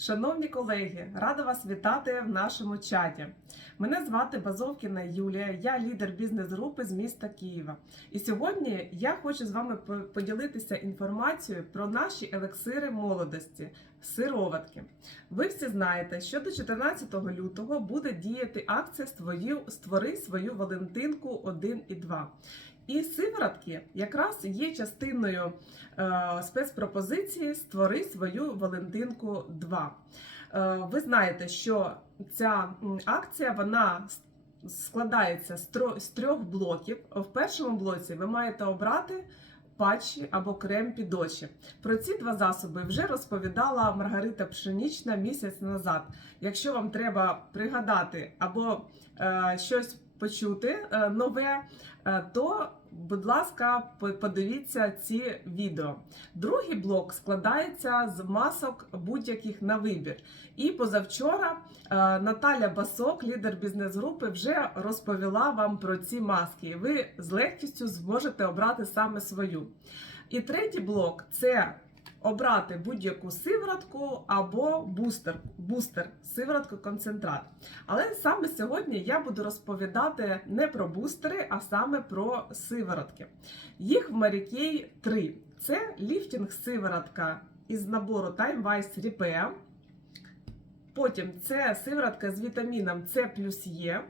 Шановні колеги, рада вас вітати в нашому чаті. Мене звати Базовкіна Юлія, я лідер бізнес-групи з міста Києва. І сьогодні я хочу з вами поділитися інформацією про наші елексири молодості сироватки. Ви всі знаєте, що до 14 лютого буде діяти акція «Ствою- Створи свою Валентинку 1 і 2. І сиворотки якраз є частиною е, спецпропозиції Створи свою Валентинку 2. Е, ви знаєте, що ця акція вона складається з трьох блоків. В першому блоці ви маєте обрати патчі або крем під очі. Про ці два засоби вже розповідала Маргарита Пшенічна місяць назад. Якщо вам треба пригадати або е, щось почути е, нове, е, то, будь ласка, подивіться ці відео. Другий блок складається з масок будь-яких на вибір. І позавчора е, Наталя Басок, лідер бізнес-групи, вже розповіла вам про ці маски. І Ви з легкістю зможете обрати саме свою. І третій блок це обрати будь-яку сиворотку або бустер, бустер сиворотку концентрат. Але саме сьогодні я буду розповідати не про бустери, а саме про сиворотки. Їх в Марікей три: це ліфтінг сиворотка із набору Time Wise Repair. Потім це сиворотка з вітаміном С плюс Е.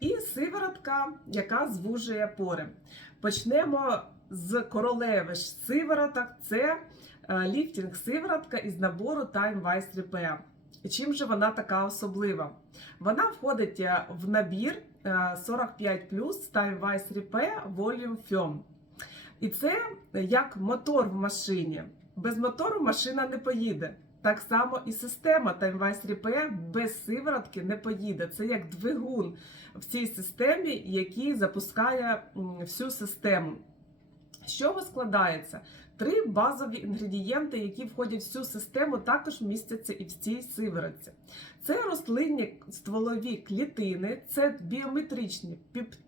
І сиворотка, яка звужує пори. Почнемо з королеви сивороток. Це ліфтінг сиворотка із набору Time Wise Repair. Чим же вона така особлива? Вона входить е, в набір е, 45 Time Wise Repair Volume Film. І це як мотор в машині. Без мотору машина не поїде. Так само і система Time Wise Repair без сиворотки не поїде. Це як двигун в цій системі, який запускає всю систему. З чого складається? Три базові інгредієнти, які входять в всю систему, також містяться і в цій сиворотці. Це рослинні стволові клітини, це біометричні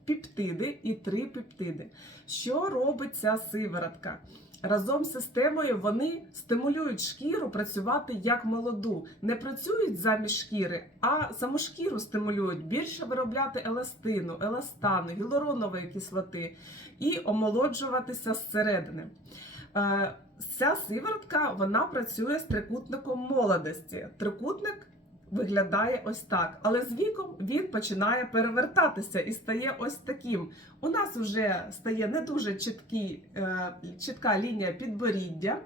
пептиди і трипептиди. Що робить ця сиворотка? Разом з системою вони стимулюють шкіру працювати як молоду, не працюють замість шкіри, а саму шкіру стимулюють більше виробляти еластину, еластану, гіалуронової кислоти і омолоджуватися зсередини. Е, Ця сиворотка вона працює з трикутником молодості. Трикутник виглядає ось так, але з віком він починає перевертатися і стає ось таким. У нас вже стає не дуже чіткий, е, чітка лінія підборіддя,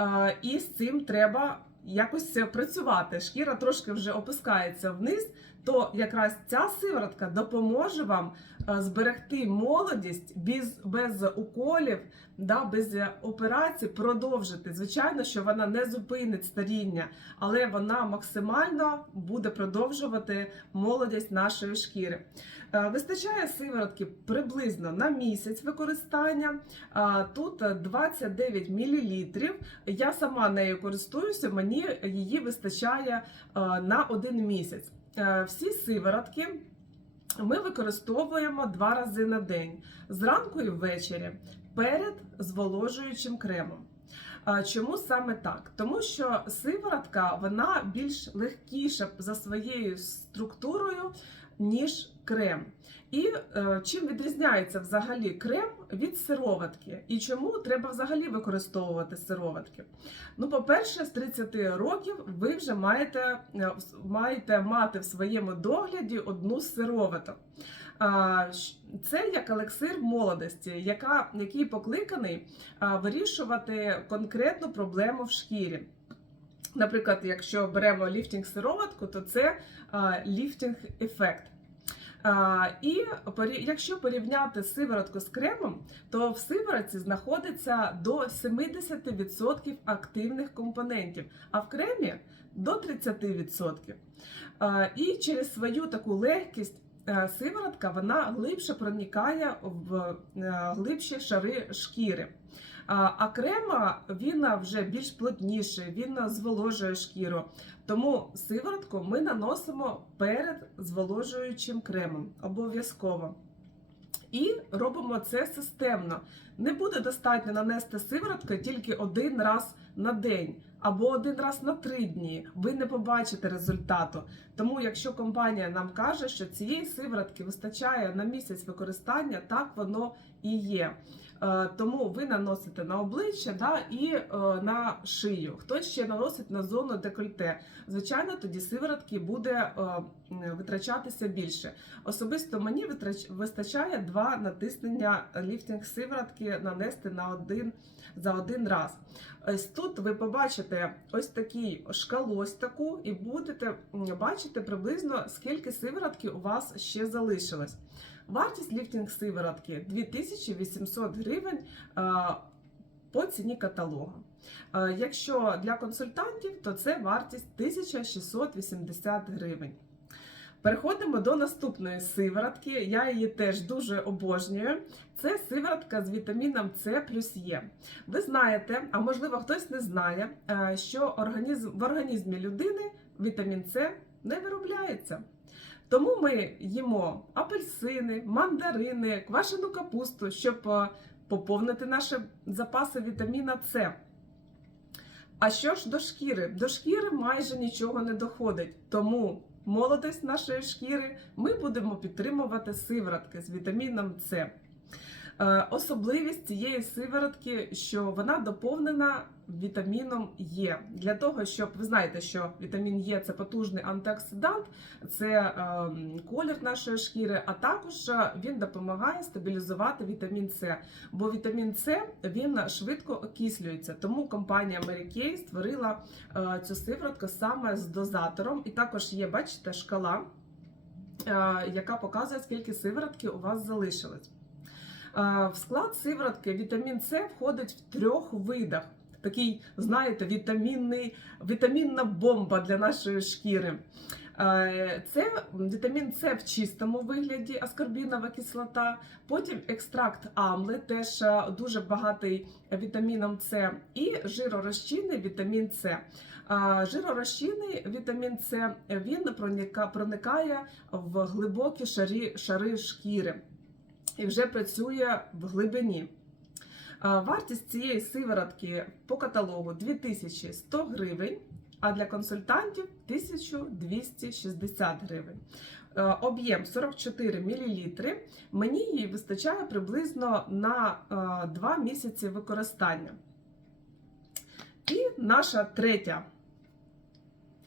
е, і з цим треба якось працювати. Шкіра трошки вже опускається вниз. То якраз ця сиворотка допоможе вам е, зберегти молодість без, без уколів, да, без операцій, продовжити. Звичайно, що вона не зупинить старіння, але вона максимально буде продовжувати молодість нашої шкіри. Е, Вистачає сиворотки приблизно на місяць використання. Е, Тут 29 мл. Я сама нею користуюся, мені її вистачає е, на один місяць. Е, Всі сиворотки ми використовуємо два рази на день зранку і ввечері перед зволожуючим кремом. Чому саме так? Тому що сиворотка вона більш легкіша за своєю структурою, ніж крем. І е, чим відрізняється взагалі крем від сироватки? І чому треба взагалі використовувати сироватки? Ну, по-перше, з 30 років ви вже маєте, е, маєте мати в своєму догляді одну з сироваток. Це як елексир молодості, яка, який покликаний вирішувати конкретну проблему в шкірі. Наприклад, якщо беремо ліфтінг сироватку, то це ліфтінг ефект. І якщо порівняти сиворотку з кремом, то в сиворотці знаходиться до 70% активних компонентів, а в кремі до 30%. І через свою таку легкість е, сиворотка вона глибше проникає в е, глибші шари шкіри. А крема він вже більш плотніший, він зволожує шкіру. Тому сиворотку ми наносимо перед зволожуючим кремом обов'язково. І робимо це системно. Не буде достатньо нанести сиворотку тільки один раз на день, або один раз на три дні, ви не побачите результату. Тому, якщо компанія нам каже, що цієї сиворотки вистачає на місяць використання, так воно і є. Е, Тому ви наносите на обличчя да, і е, на шию. Хтось ще наносить на зону декольте. Звичайно, тоді сиворотки буде е, витрачатися більше. Особисто мені вистачає два натиснення ліфтинг сиворотки нанести на один за один раз. Ось тут ви побачите ось такий шкалу, ось таку, і будете бачити приблизно скільки сиворотки у вас ще залишилось. Вартість ліфтинг сиворотки 2800 гривень по ціні каталогу. Якщо для консультантів, то це вартість 1680 гривень. Переходимо до наступної сиворотки. Я її теж дуже обожнюю. Це сиворотка з вітаміном С плюс Е. Ви знаєте, а можливо хтось не знає, е, що в організмі людини вітамін С не виробляється. Тому ми їмо апельсини, мандарини, квашену капусту, щоб е, поповнити наші запаси вітаміна С. А що ж до шкіри? До шкіри майже нічого не доходить. Тому молодость нашої шкіри ми будемо підтримувати сиворотки з вітаміном С. Е, Особливість цієї сиворотки, що вона доповнена вітаміном Е. Для того, щоб ви знаєте, що вітамін Е це потужний антиоксидант, це е, колір нашої шкіри, а також е, він допомагає стабілізувати вітамін С. Бо вітамін С він швидко окислюється. Тому компанія Mary Kay створила е, цю сиворотку саме з дозатором. І також є, бачите, шкала, яка показує, скільки сиворотки у вас залишилось. В склад сиворотки вітамін С входить в трьох видах. Такий, знаєте, вітамінний, вітамінна бомба для нашої шкіри. Це вітамін С в чистому вигляді, аскорбінова кислота, потім екстракт амли, теж дуже багатий вітаміном С, і жиророзчинний вітамін С. Жиророзчинний вітамін С він проникає в глибокі шарі, шари шкіри і вже працює в глибині. Вартість цієї сиворотки по каталогу 2100 гривень, а для консультантів 1260 гривень. Об'єм 44 мл. Мені її вистачає приблизно на 2 місяці використання. І наша третя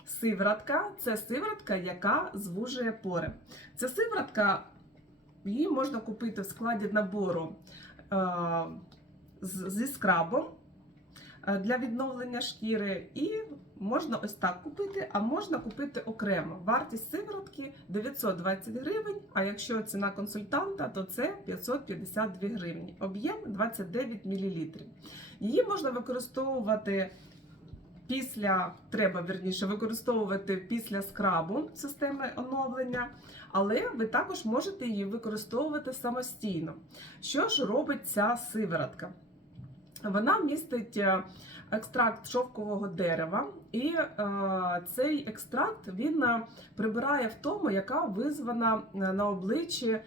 сиворотка це сиворотка, яка звужує пори. Ця сиворотка Її можна купити в складі набору е, зі скрабом е, для відновлення шкіри. І можна ось так купити, а можна купити окремо. Вартість сиворотки 920 гривень, а якщо ціна консультанта, то це 552 гривні. Об'єм 29 мл. Її можна використовувати. Після треба верніше використовувати після скрабу системи оновлення, але ви також можете її використовувати самостійно. Що ж робить ця сиворотка? Вона містить е, екстракт шовкового дерева, і е, цей екстракт він е, прибирає втому, яка визвана е, на обличчі е,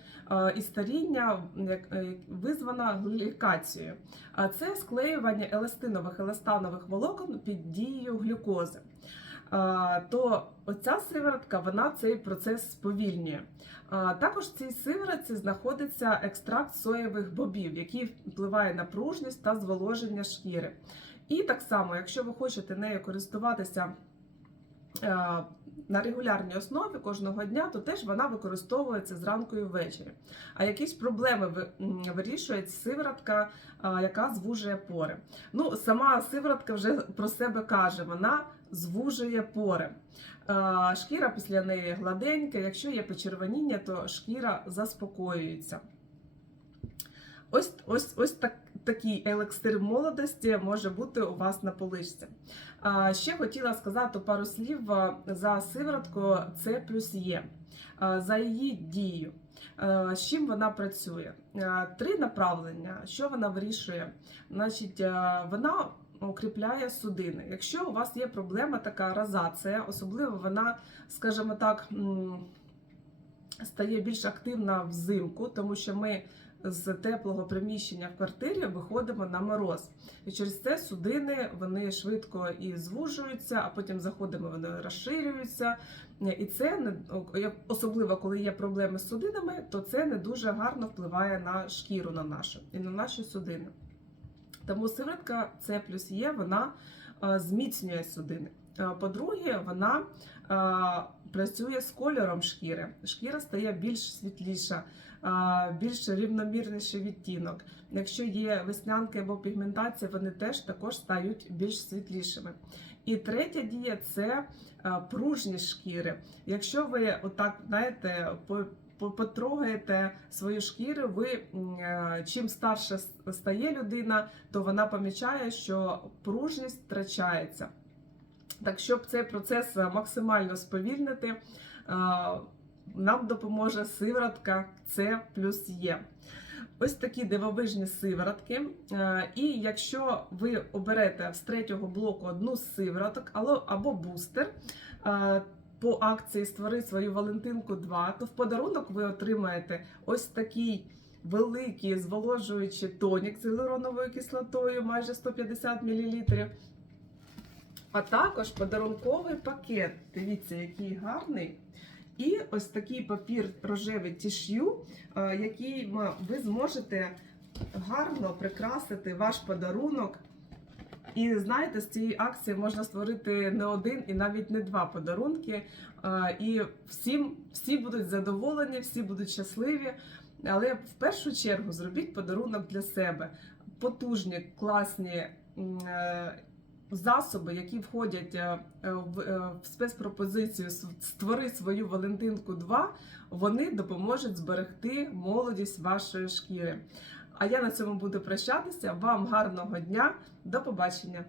і старіння, е, визвана глікацією. А це склеювання еластинових еластанових волокон під дією глюкози. А, То оця сиворотка вона цей процес сповільнює. Також в цій сиворотці знаходиться екстракт соєвих бобів, який впливає на пружність та зволоження шкіри. І так само, якщо ви хочете нею користуватися е, на регулярній основі кожного дня, то теж вона використовується зранку і ввечері. А якісь проблеми вирішує сиворотка, яка звужує пори. Ну, сама сиворотка вже про себе каже, вона звужує пори. Шкіра після неї гладенька, якщо є почервоніння, то шкіра заспокоюється. Ось, ось, ось так, такий елексир молодості може бути у вас на поличці. А, Ще хотіла сказати пару слів за сиворотку С плюс Є, за її дію. Е, З чим вона працює? Е, Три направлення. Що вона вирішує? Значить, е, вона укріпляє судини. Якщо у вас є проблема така розація, особливо вона, скажімо так, стає більш активна взимку, тому що ми з теплого приміщення в квартирі виходимо на мороз. І через це судини вони швидко і звужуються, а потім заходимо, вони розширюються. І це особливо, коли є проблеми з судинами, то це не дуже гарно впливає на шкіру на нашу і на наші судини. Тому сиворотка С плюс Є вона е, зміцнює судини. Е, По-друге, вона е, працює з кольором шкіри. Шкіра стає більш світліша, більш рівномірніший відтінок. Якщо є веснянки або пігментація, вони теж також стають більш світлішими. І третя дія це пружність шкіри. Якщо ви отак, знаєте, по- потрогаєте свою шкіру, ви е, чим старше стає людина, то вона помічає, що пружність втрачається. Так, щоб цей процес е, максимально сповільнити, е, нам допоможе сиворотка С плюс Є. Ось такі дивовижні сиворотки. Е, І якщо ви оберете з третього блоку одну з сивороток або- бустер е, по акції Створи свою Валентинку 2, то в подарунок ви отримаєте ось такий великий зволожуючий тонік з гіалуроновою кислотою, майже 150 мл. А також подарунковий пакет. Дивіться, який гарний. І ось такий папір рожевий тіш'ю, е, який ви зможете гарно прикрасити ваш подарунок. І знаєте, з цієї акції можна створити не один і навіть не два подарунки. І всім, всі будуть задоволені, всі будуть щасливі. Але в першу чергу зробіть подарунок для себе. Потужні, класні е, засоби, які входять е, е, в, спецпропозицію Створи свою Валентинку 2, вони допоможуть зберегти молодість вашої шкіри. А я на цьому буду прощатися. Вам гарного дня, до побачення!